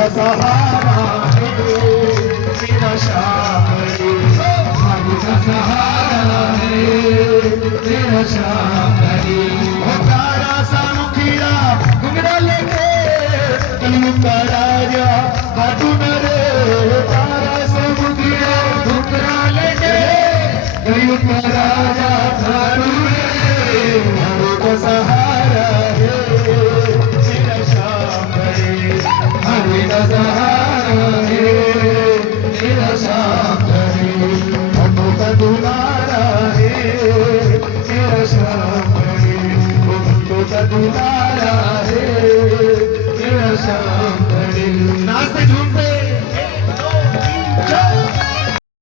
का सहारा है तेरा श्याम रे, भाग्य का सहारा है तेरा श्याम रे। ओ प्यारा सा मुखिया घुंघरा लेके कलयुग का राजा खाटून रे, प्यारा सा मुखिया घुंघरा लेके कलयुग का